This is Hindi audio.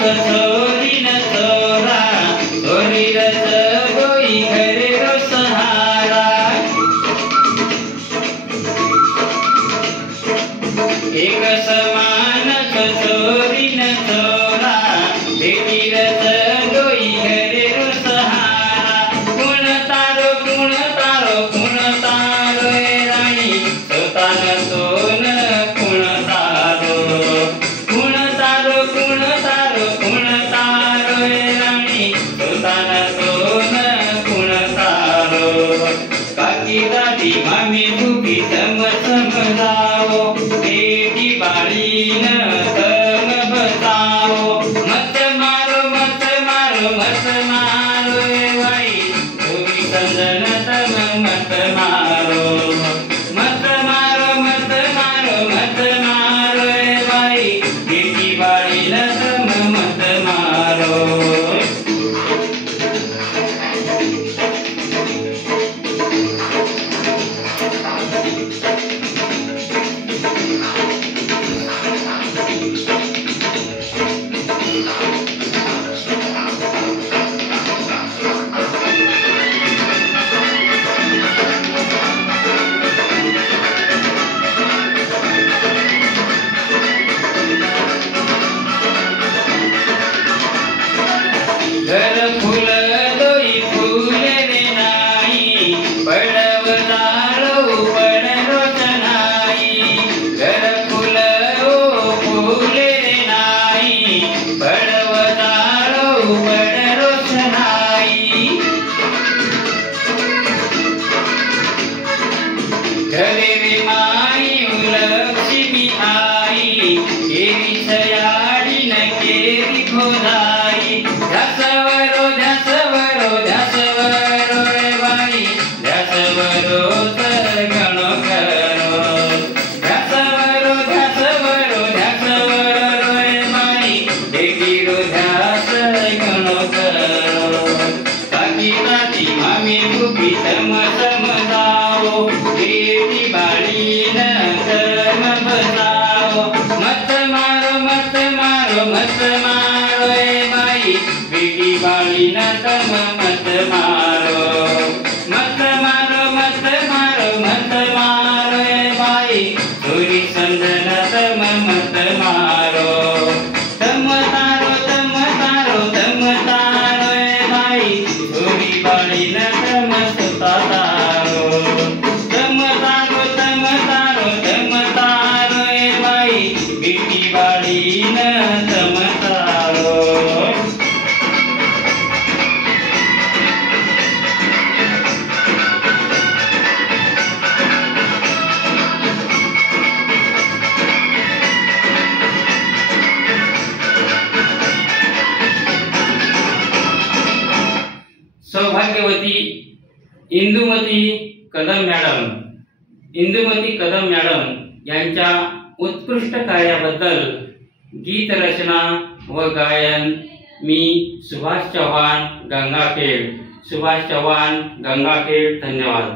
छोरी न छोरा छोरी रस गोई घरे रो सहारा एक समान छोरी न छोरा बेटी रस गोई घरे रो सहारा गुण तारो राणी सोतान सोन गुण तारो राणी सोतान सोन गुण तारो काकी दादी मामी दुखी सम समजाओ बेटी बाळीन सम बताओ मत मारो वाई तुम्ही समजन तम मत मारो वाई बेटी बाळीन तम मत मारो घर फूल दोई फूले रे नाई पडवदारो पडरोचनाई घर फूल ओ फूले रे नाई पडवदारो पडरोचनाई घरे रे माई लक्ष्मी आई केरी सयाडी न केरी खोदाई ध्यासवरो रे बाई ध्यासवरो तर गणो करो ध्यासवरो रे बाई बेटीरो ध्यास गणो करो काकी दादी मामी दुखी सम समजाओ बेटी बाळीन सम बताओ मत मारो ए बाई बेटी बाळीन तम मत मारो ए बाई छोरी समजन तम मत मारो तम तारो ए बाई छोरी बाळीन तम सुता तारो तम तारो ए बाई बेटी बाळीन तम तारो सौभाग्यवती इंदुमती कदम मॅडम यांच्या उत्कृष्ट कार्याबद्दल गीत रचना व गायन मी सुभाष चव्हाण गंगाखेड धन्यवाद।